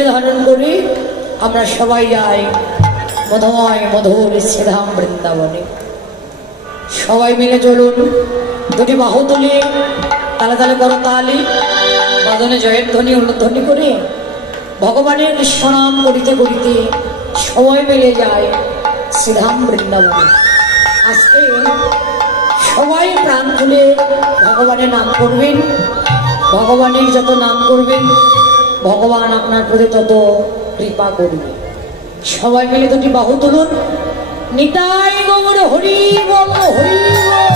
মিলে ধারণ করি আমরা সবাই যাই মধুময় মধুর শ্রীধাম বৃন্দাবনে। সবাই মিলে চলুন, দুটি বাহু তুলে তালে তালে বড় তালি বাদনে জয়ের ধ্বনি অনুধ্বনি করে ভগবানের কৃষ্ণনাম করিতে করিতে সবাই মিলে যায় শ্রীধাম বৃন্দাবনে। আজকে সবাই প্রাণ তুলে ভগবানের নাম করবেন। ভগবানের যত নাম করবেন ভগবান আপনার প্রতি তত কৃপা করবে। সবাই মিলে দুটি বাহু তুলুন, নিতাই গৌর হরি বল হরি বল।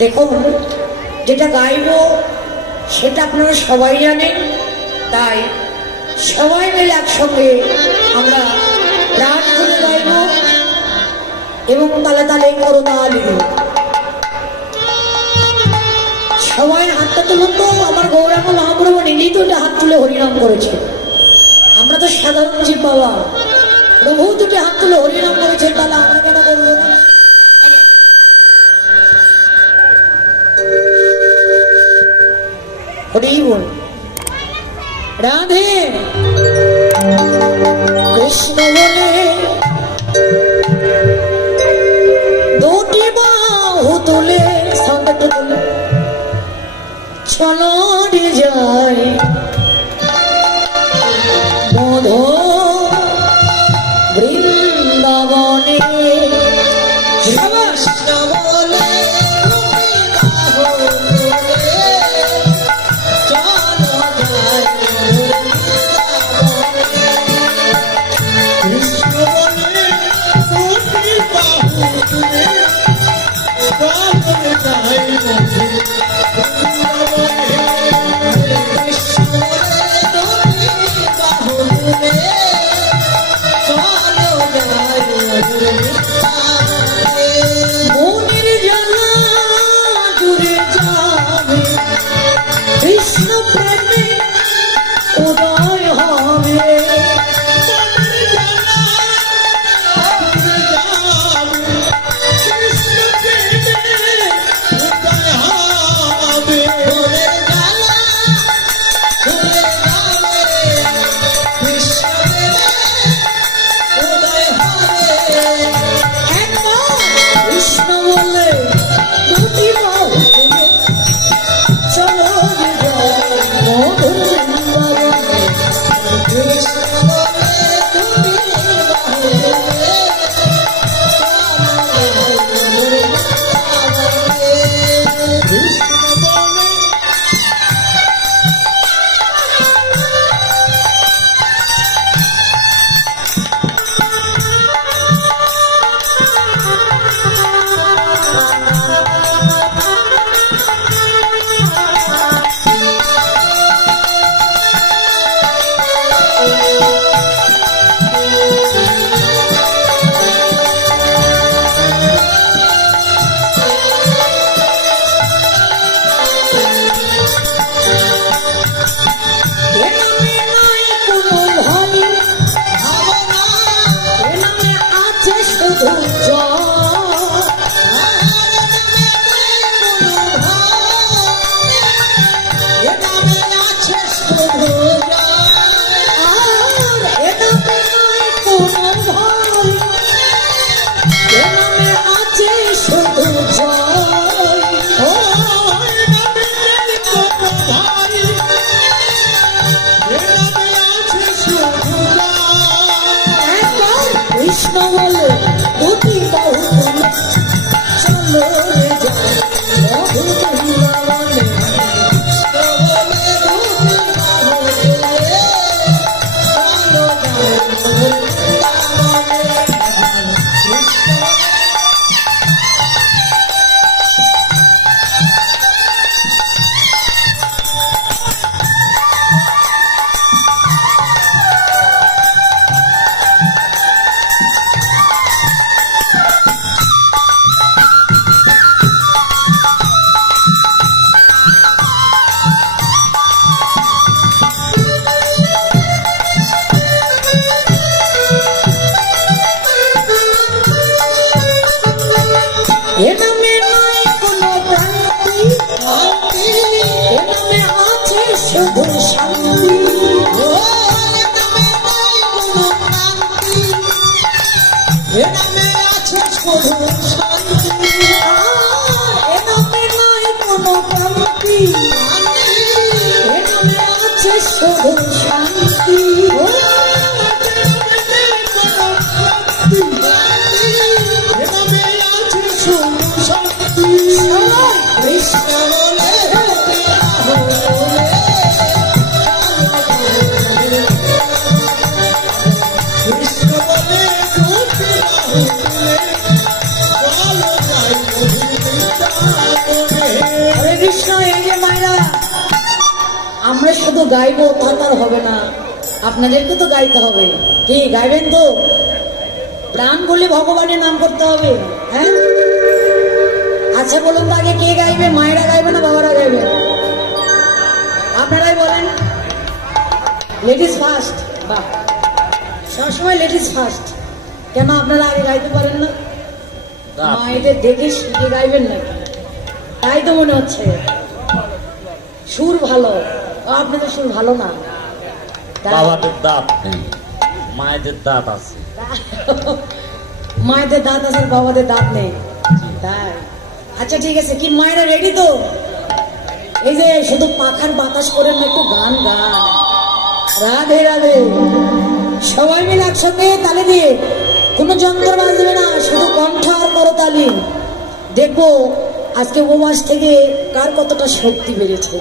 দেখুন, যেটা গাইব সেটা আপনারা সবাই জানেন, তাই সবাই মিলে একসঙ্গে আমরা প্রাণ খুলে গাইব এবং তালে তালে করতালি। সবাই হাতটা তুলুন তো। আমার গৌরাঙ্গ মহাপ্রভু নিজেই তো হাত তুলে হরিনাম করেছে। আমরা তো সাধারণ জীব বাবা, প্রভু দুটি হাত তুলে হরিনাম করেছে, তাহলে আমরা কেন করবো না? হরি বল। রাধে কৃষ্ণ বলে দুটি বাহু তুলে সঙ্গটা তুলে চলো রে যাই মধু বৃন্দাবনে। কৃষ্ণ বলে কৃষ্ণ প্রেমে উদয় হবে। কৃষ্ণ বলে দুটি বাহু তুলে চলো রে যাই শুধু শান্তি আমরা শুধু গাইবো তা তার হবে না, আপনাদেরকে তো গাইতে হবে। কি গাইবেন তো? প্রাণ বলে ভগবানের নাম করতে হবে। হ্যাঁ আচ্ছা বলুন তো আগে কে গাইবে? মায়েরা গাইবে না বাবারা গাইবে? আপনারাই বলেন। Ladies first. বাহ, সবসময় লেডিস ফার্স্ট। কেন আপনারা আগে গাইতে পারেন না? মায়েদের দেখে শিখে গাইবেন নাকি? তাই তো মনে হচ্ছে। সুর ভালো, আপনাদের সুর ভালো না। বাবাদের দাঁত নেই, মায়েদের দাঁত আছে। মায়েদের দাঁত আছে, বাবাদের দাঁত নেই। তাই আচ্ছা ঠিক আছে। কি মায়েরা রেডি তো? এই যে শুধু পাখার বাতাস করে না, একটু গান গান। রাধে রাধে। সবাই মিলে একসঙ্গে তালে দিয়ে, কোনো যন্ত্র বাজবে না, শুধু কণ্ঠ আর করতালি। দেখবো আজকে উপবাস থেকে কার কতটা শক্তি বেড়েছে।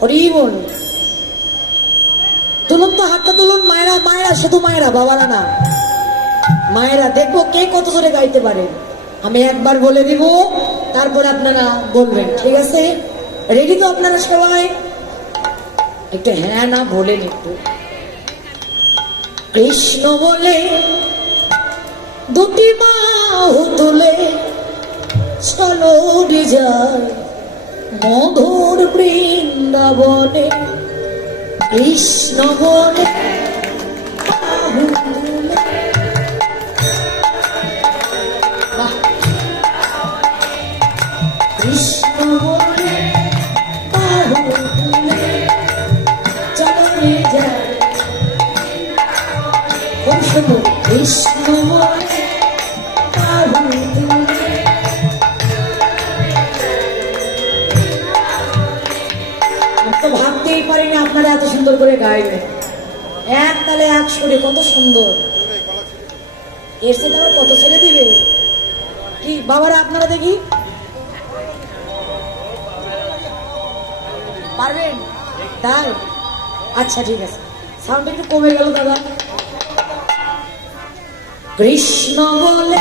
হরি বল। তুলুন তো, হাতটা তুলুন। মায়েরা, মায়েরা, শুধু মায়েরা, বাবারা না। মায়েরা দেখবো কে কত জোরে গাইতে পারে। আমি একবার বলে দিব, তারপর আপনারা বলবেন, ঠিক আছে? রেডি তো আপনারা সবাই? একটু হ্যাঁ না বলেন একটু। কৃষ্ণ বলে দুটি বাহু তুলে চলো যায় মধুর বৃন্দাবনে। কৃষ্ণ বলে বাহু তুলে। কৃষ্ণ বলে বাহু তুলে চলো যায়। খুব সুন্দর। কৃষ্ণ বলে বাহু তুলে। তো ভাবতেই পারিনি আপনারা এত সুন্দর করে গাইবেন। এক তালে এক সুরে, কত সুন্দর। এর সাথে আবার কত ছেড়ে দিবে? কি বাবারা আপনারা দেখি পারবেন? তাই আচ্ছা ঠিক আছে, সাউন্ড একটু কমে গেল দাদা। কৃষ্ণ বলে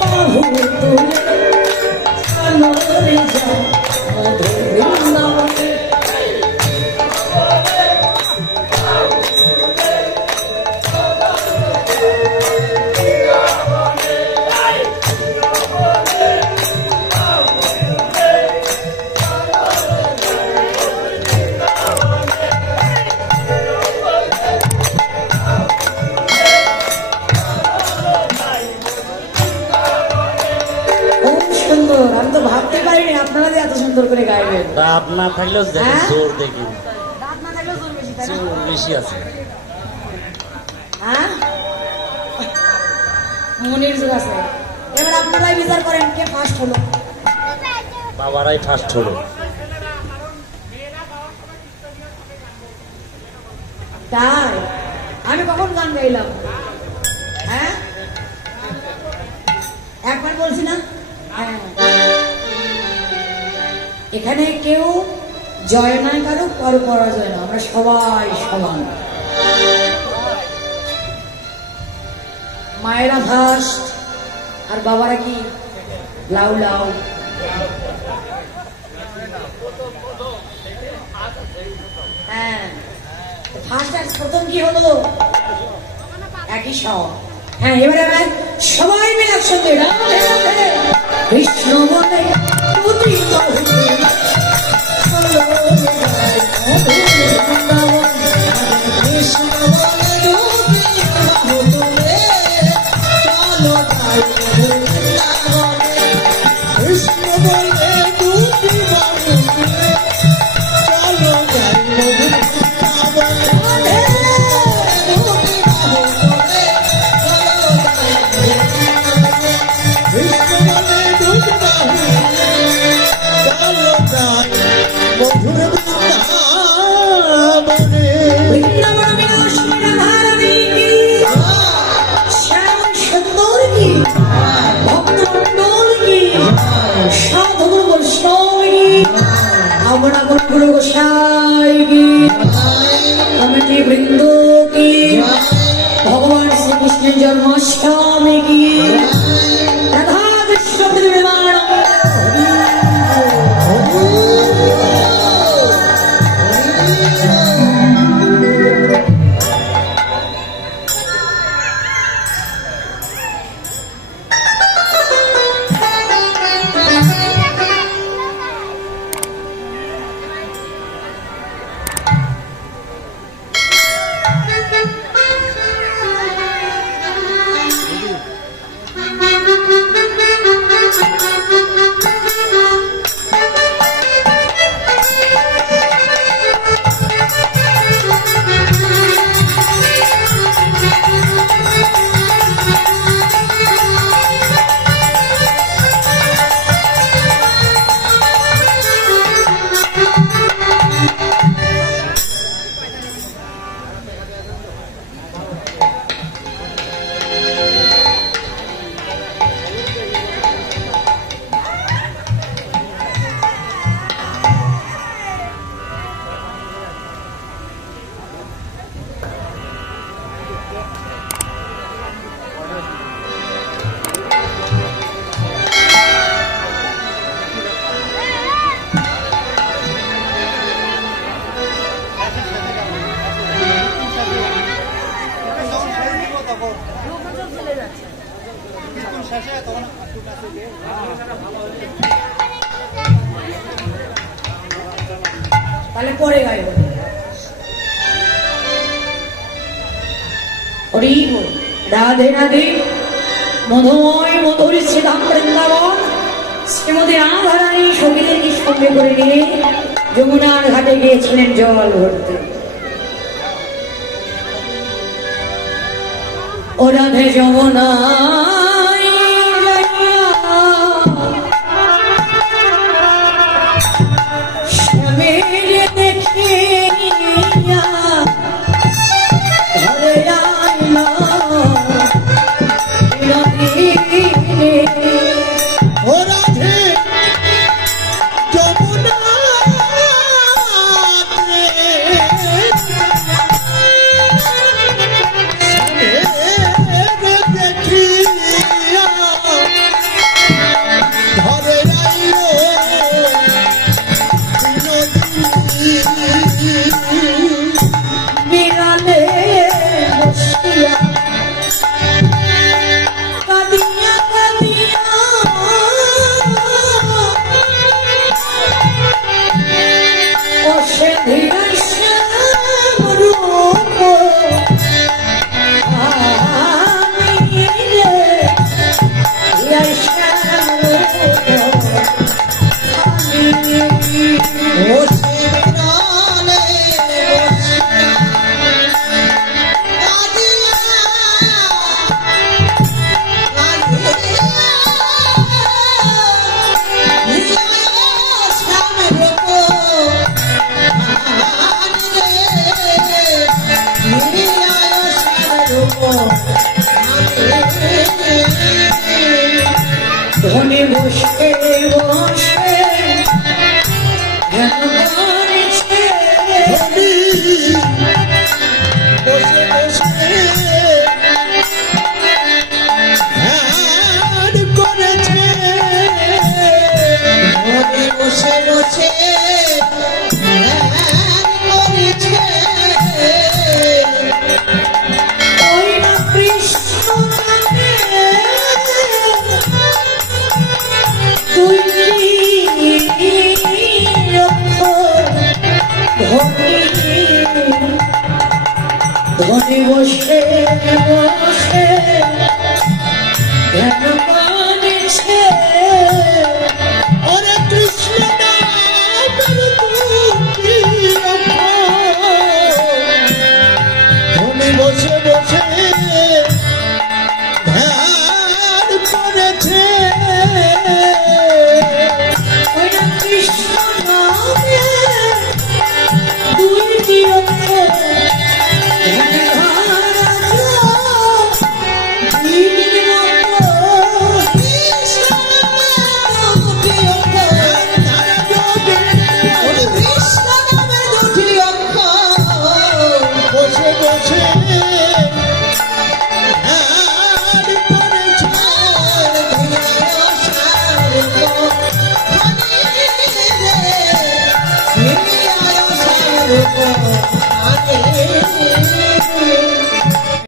বাহু তুলে চলো রে যায় মধুর বৃন্দাবনে। আমি তো ভাবতে পারিনি আপনারা যে এত সুন্দর করে গাইবেন। দাঁত না থাকলেও জোর দেখি, দাঁত না থাকলেও জোর বেশি, তাই না? জোর বেশি আছে। হ্যাঁ মনের জোর আছে। এবার আপনারাই বিচার করেন কে ফার্স্ট হলো। বাবারাই ফার্স্ট হলো। তাই আমি কখন গান গাইলাম? হ্যাঁ একবার বলছি না? হ্যাঁ এখানে কেউ জয় নয় কারো, কারো পরাজয় না, আমরা সবাই সমান। মায়েরা ফার্স্ট আর বাবারা কি লাউ লাউ। হ্যাঁ ফার্স্ট আর প্রথম কি হলো? একই সব। হ্যাঁ এবারে সবাই মিলে একসঙ্গে রাধে রাধে। কৃষ্ণ বলে দুটি বাহু তুলে চলো রে যায় মধুর বৃন্দাবনে। কৃষ্ণ বলে দুটি বাহু তুলে চলো যায় মধুর বৃন্দাবনে। কৃষ্ণ বলে দুটি বাহু তুলে চলো যায় মধুর বৃন্দাবনে। কৃষ্ণ বলে দুটি বাহু তুলে আমরা গুরু গোসাই কি কমিটি বৃন্দ কি ভগবান শ্রীকৃষ্ণের জন্মাষ্টমী কি রাধা কৃষ্ণ প্রেমানন্দ তাহলে পরে গাইব হরি বল রাধে রাধে মধুময় মধুর শ্রীধাম বৃন্দাবন শ্রীমতী রাধারানী সখীদেরকে সঙ্গে করে নিয়ে যমুনার ঘাটে গিয়েছিলেন জল ভরতে। ও রাধে যমুনা ধনে বসে বসে ধ্যান করেছে বসে বসে ধ্যান করেছে ধনে বসে বসে ধ্যান করেছে ওই না কৃষ্ণ ধনে বসে বসে ধ্যান করেছে ওরে কৃষ্ণ ধনে বসে বসে ধ্যান করেছে ওরে কৃষ্ণ নামে দুইটি অক্ষর ধ্যান জানে